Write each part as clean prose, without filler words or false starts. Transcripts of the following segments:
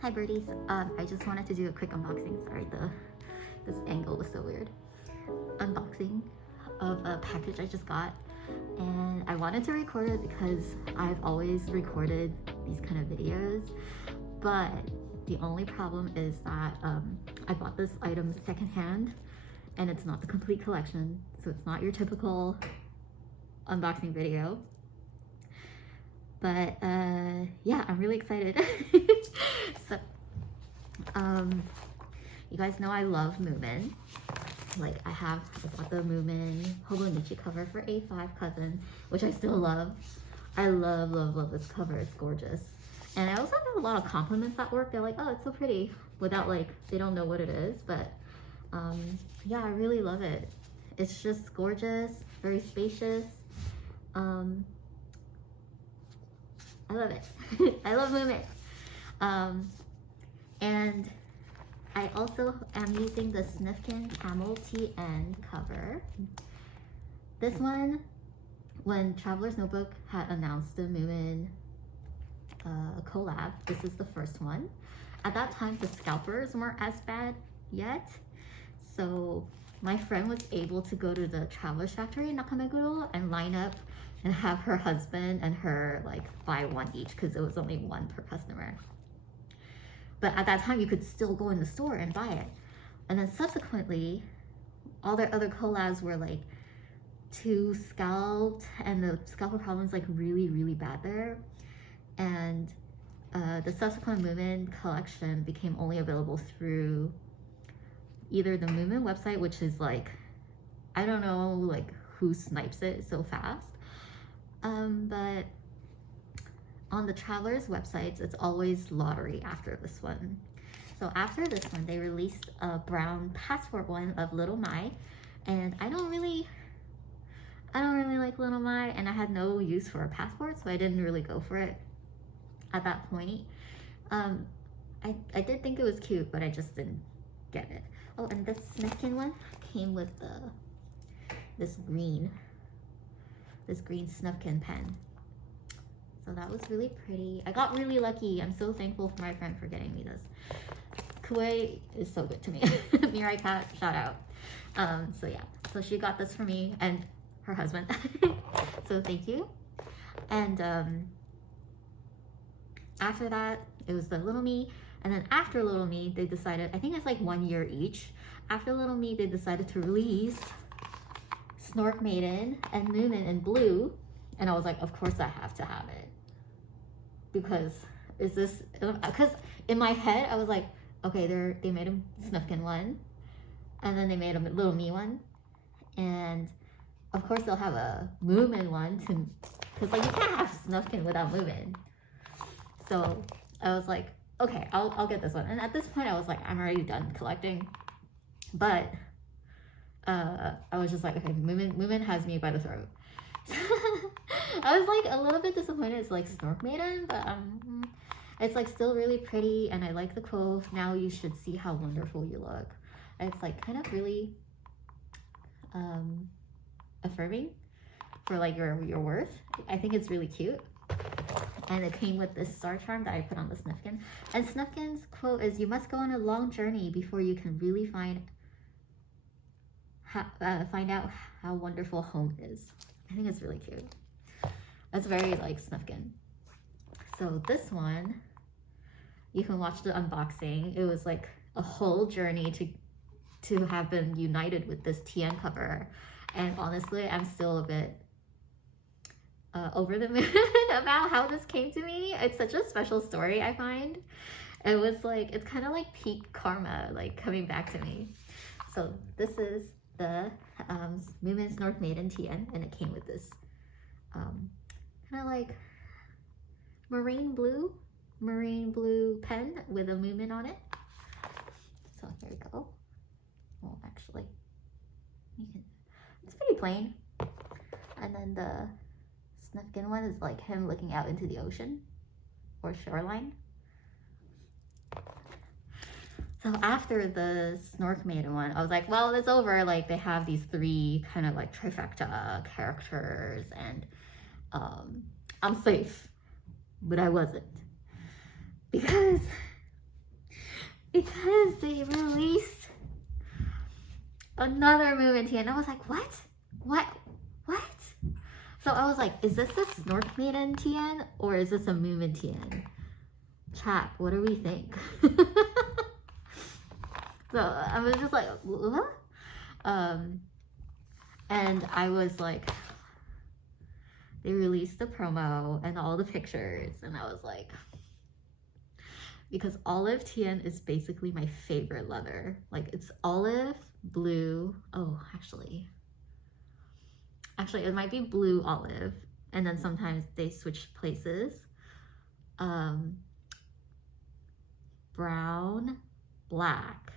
Hi birdies. I just wanted to do a quick unboxing. Sorry, this angle was so weird. Unboxing of a package I just got, and I wanted to record it because I've always recorded these kind of videos, but the only problem is that I bought this item secondhand and it's not the complete collection, so it's not your typical unboxing video. But yeah, I'm really excited. So you guys know I love Moomin. Like I bought the Moomin Hobonichi cover for A5 cousin, which I still love. I love this cover. It's gorgeous. And I also have a lot of compliments at work. They're like, oh, it's so pretty, without like, they don't know what it is, but yeah, I really love it. It's just gorgeous, very spacious. I love it. I love Moomin. And I also am using the Snufkin Camel TN cover. This one, when Traveler's Notebook had announced the Moomin collab, this is the first one. At that time, the scalpers weren't as bad yet. So my friend was able to go to the Traveler's Factory in Nakameguro and line up and have her husband and her like buy one each because it was only one per customer. But at that time you could still go in the store and buy it. And then subsequently, all their other collabs were like too scalped and the scalper problems like really bad there. And the subsequent Moomin collection became only available through either the Moomin website, which is like, I don't know like who snipes it so fast. But on the Travelers websites, it's always lottery after this one. So after this one, they released a brown passport one of Little Mai, and I don't really like Little Mai, and I had no use for a passport, so I didn't really go for it at that point. I did think it was cute, but I just didn't get it. Oh, and this Snufkin one came with this green Snufkin pen. So that was really pretty. I got really lucky. I'm so thankful for my friend for getting me this. Kuwait is so good to me. Mirai Cat, shout out. So yeah, so she got this for me and her husband. So thank you. And after that, it was the Little Me. And then after Little Me, they decided, I think it's like 1 year each. After Little Me, they decided to release Snork Maiden and Moomin in blue. And I was like, of course I have to have it. Because in my head, I was like, okay, they made a Snufkin one. And then they made a Little Me one. And of course they'll have a Moomin one because like you can't have Snufkin without Moomin. So I was like, okay, I'll get this one. And at this point I was like, I'm already done collecting. But I was just like, okay, Moomin has me by the throat. I was like a little bit disappointed it's like Snork Maiden, but it's like still really pretty, and I like the quote, now you should see how wonderful you look. And it's like kind of really affirming for like your worth. I think it's really cute. And it came with this star charm that I put on the Snufkin. And Snufkin's quote is, you must go on a long journey before you can really find out how wonderful home is. I think it's really cute. That's very like Snufkin. So this one, you can watch the unboxing. It was like a whole journey to have been united with this TN cover. And honestly, I'm still a bit over the moon about how this came to me. It's such a special story, I find. It was like, it's kind of like peak karma, like coming back to me. So this is the Moomin Snork Maiden TN, and it came with this kind of like marine blue pen with a Moomin on it. So there we go. Well, actually, it's pretty plain. And then the Snufkin one is like him looking out into the ocean or shoreline. So after the Snork Maiden one, I was like, well, it's over. Like they have these three kind of like trifecta characters, and I'm safe. But I wasn't, because because they released another Moomin TN. I was like, what? What? So I was like, is this a Snufkin TN or is this a Moomin TN? Chat, what do we think? So I was just like, what? And I was like, they released the promo and all the pictures, and I was like, because olive TN is basically my favorite leather. Like, it's olive, blue. Oh, actually it might be blue olive, and then sometimes they switch places. Brown, black,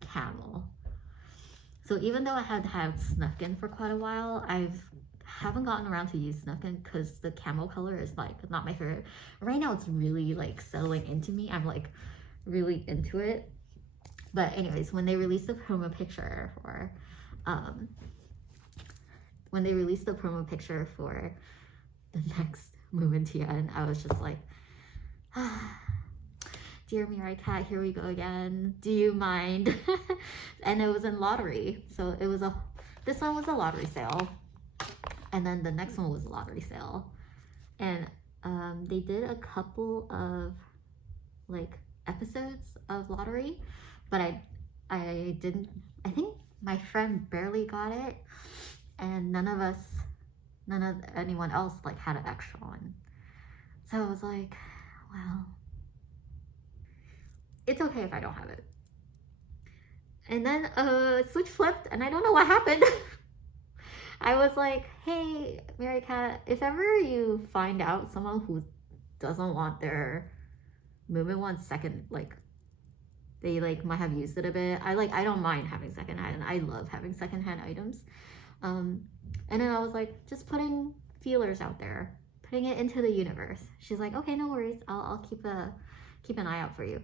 camel. So even though I had had Snufkin for quite a while, haven't gotten around to use Snufkin because the camel color is like not my favorite. Right now it's really like settling into me. I'm like really into it. But anyways, when they released the promo picture for the next Moomin TN, I was just like, dear Mirai Cat, here we go again. Do you mind? And it was in lottery. So it was this one was a lottery sale. And then the next one was a lottery sale. And they did a couple of like episodes of lottery, but I didn't, I think my friend barely got it, and none of anyone else like had an extra one. So I was like, well, it's okay if I don't have it. And then switch flipped and I don't know what happened. I was like, hey, Mary Cat, if ever you find out someone who doesn't want their Moomin one second, like they like might have used it a bit. I don't mind having secondhand, and I love having secondhand items. And then I was like, just putting feelers out there, putting it into the universe. She's like, okay, no worries. I'll keep an eye out for you.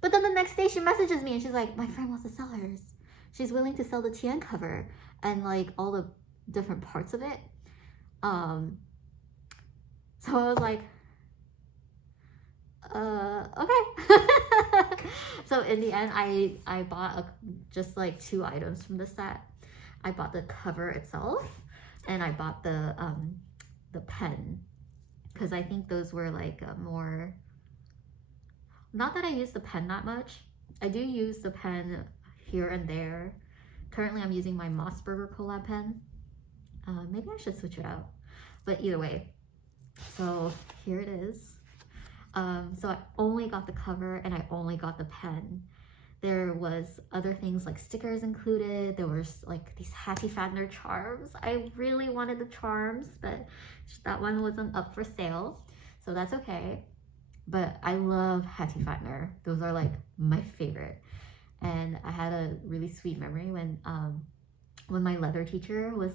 But then the next day she messages me and she's like, my friend wants to sell hers. She's willing to sell the TN cover and like all the different parts of it. So I was like, okay. So in the end, I bought just like 2 items from the set. I bought the cover itself, and I bought the pen, because I think those were like more. Not that I use the pen that much. I do use the pen here and there. Currently, I'm using my Mossberger collab pen. Maybe I should switch it out. But either way, so here it is. So I only got the cover and I only got the pen. There was other things like stickers included. There was like these Hattie Fatner charms. I really wanted the charms, but that one wasn't up for sale. So that's okay. But I love Hattie Fatner. Those are like my favorite. And I had a really sweet memory when my leather teacher was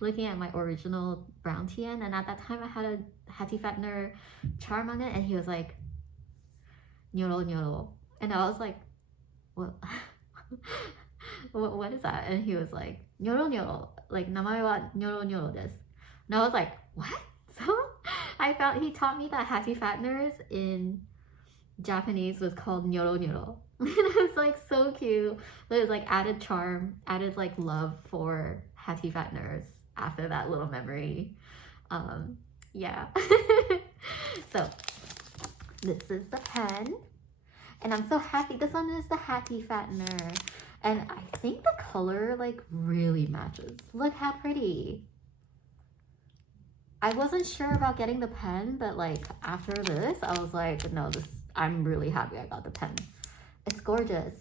looking at my original brown TN, and at that time I had a Hattie Fatner charm on it, and he was like, "Nyoro nyoro," and I was like, "What? what is that?" And he was like, "Nyoro nyoro, like namae wa nyoro nyoro desu." And I was like, "What?" So he taught me that Hattie Fatners in Japanese was called nyoro nyoro. And it was like so cute. But it was like added charm, added like love for Hattie Fatners after that little memory. Yeah. So this is the pen, and I'm so happy. This one is the Hattie Fatner, and I think the color like really matches. Look how pretty. I wasn't sure about getting the pen, but like after this I was like, no, I'm really happy I got the pen. It's gorgeous,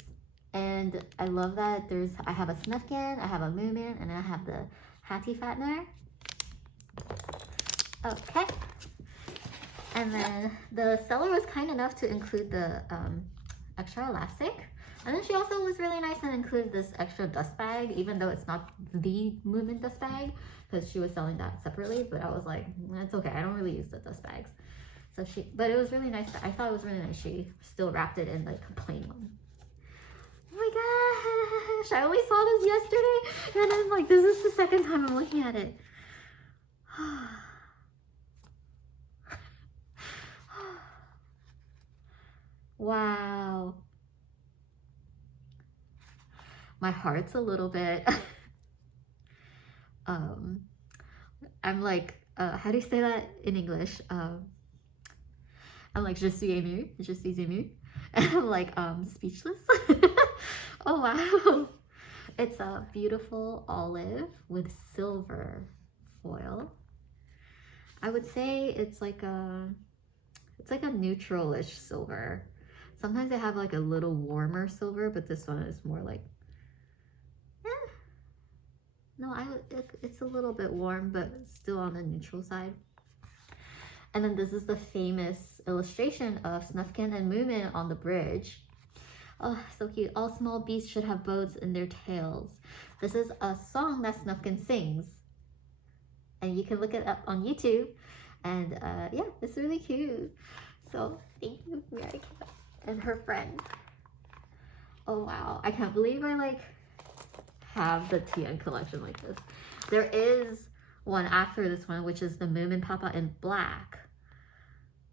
and I love that I have a Snufkin, I have a Moomin, and then I have the Hattie Fatner. Okay, and then the seller was kind enough to include the extra elastic, and then she also was really nice and included this extra dust bag, even though it's not the Moomin dust bag, because she was selling that separately. But I was like, it's okay, I don't really use the dust bags. So but it was really nice. I thought it was really nice. She still wrapped it in like a plain one. Oh my gosh, I only saw this yesterday, and I'm like, this is the second time I'm looking at it. Wow. my heart's a little bit I'm like how do you say that in English? I'm like je suis émue and I'm like speechless. Oh wow. It's a beautiful olive with silver foil. I would say it's like a neutral-ish silver. Sometimes they have like a little warmer silver, but this one is more like, no, it's a little bit warm, but still on the neutral side. And then this is the famous illustration of Snufkin and Moomin on the bridge. Oh, so cute. All small beasts should have bows in their tails. This is a song that Snufkin sings. And you can look it up on YouTube. And yeah, it's really cute. So thank you, Mary Kat and her friend. Oh wow, I can't believe I like have the TN collection like this. There is one after this one, which is the Moomin Papa in black.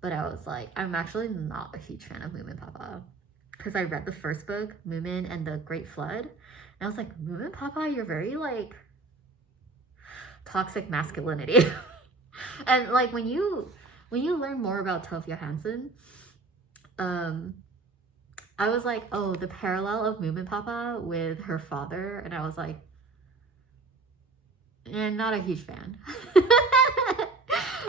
But I was like, I'm actually not a huge fan of Moomin Papa. Because I read the first book, Moomin and the Great Flood. And I was like, Moomin Papa, you're very like toxic masculinity. And like when you learn more about Tove Johansson, I was like, oh, the parallel of Moomin Papa with her father, and I was like, not a huge fan.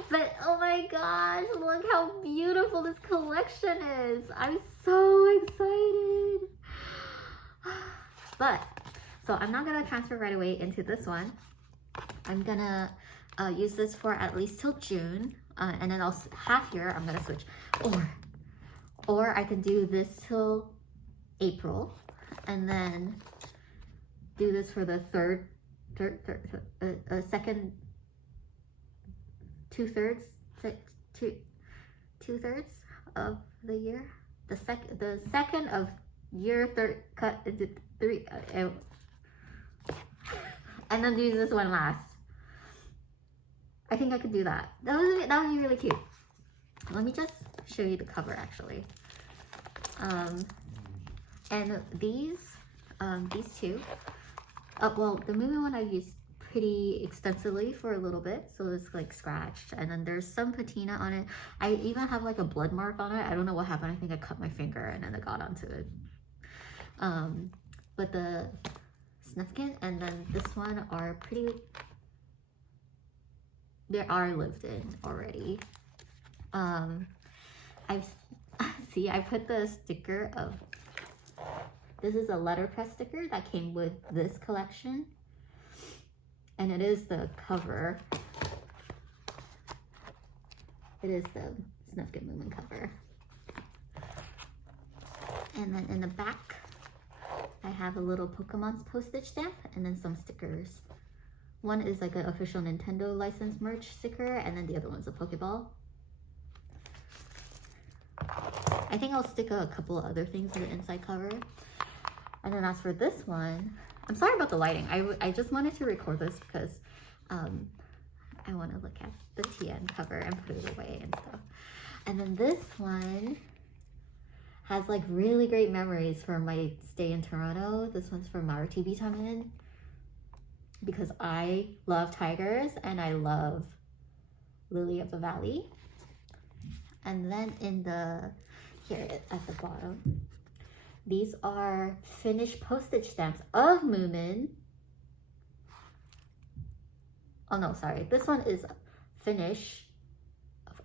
But oh my gosh, look how beautiful this collection is. I'm so excited. But, so I'm not gonna transfer right away into this one. I'm gonna use this for at least till June, and then half year I'm gonna switch. Or I can do this till April, and then do this for the second two-thirds of the year. The second of year third cut into three, and then do this one last. I think I could do that. That would be really cute. Let me just show you the cover actually. And these two, well, the Moomin one I used pretty extensively for a little bit, so it's like scratched, and then there's some patina on it. I even have like a blood mark on it. I don't know what happened. I think I cut my finger and then it got onto it. But the Snufkin and then this one are pretty, they are lived in already. I put the sticker of, this is a letterpress sticker that came with this collection, and it is the cover. It is the Snufkin Moomin cover. And then in the back, I have a little Pokemon's postage stamp and then some stickers. One is like an official Nintendo license merch sticker, and then the other one's a Pokeball. I think I'll stick a couple of other things in the inside cover. And then as for this one, I'm sorry about the lighting. I just wanted to record this because I want to look at the TN cover and put it away and stuff. And then this one has like really great memories from my stay in Toronto. This one's from Maruti Tamen, because I love tigers and I love Lily of the Valley. And then in the, here at the bottom, these are finished postage stamps of Moomin. Oh no, sorry. This one is finish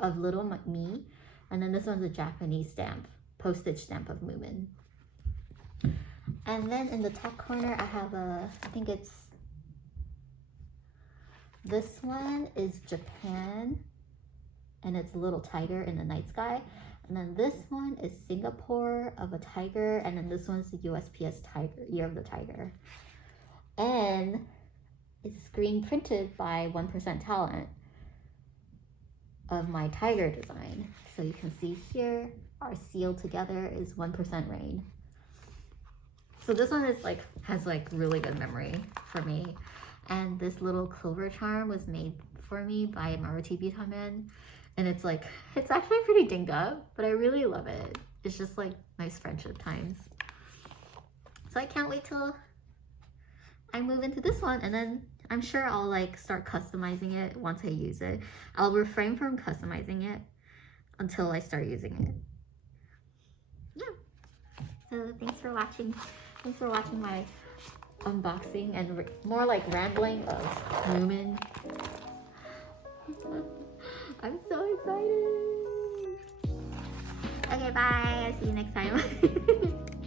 of Little Me. And then this one's a Japanese stamp, postage stamp of Moomin. And then in the top corner, I have a, I think it's, this one is Japan. And it's a little tiger in the night sky. And then this one is Singapore of a tiger. And then this one's the USPS Tiger, Year of the Tiger. And it's screen printed by 1% Talent of my tiger design. So you can see here, our seal together is 1% Rain. So this one is like, has like really good memory for me. And this little clover charm was made for me by Maruti Tamen. And it's like, it's actually pretty dinged up, but I really love it. It's just like nice friendship times. So I can't wait till I move into this one, and then I'm sure I'll like start customizing it once I use it. I'll refrain from customizing it until I start using it. Yeah. So thanks for watching. Thanks for watching my unboxing and more like rambling of Moomin. I'm so excited. Okay, bye. I'll see you next time.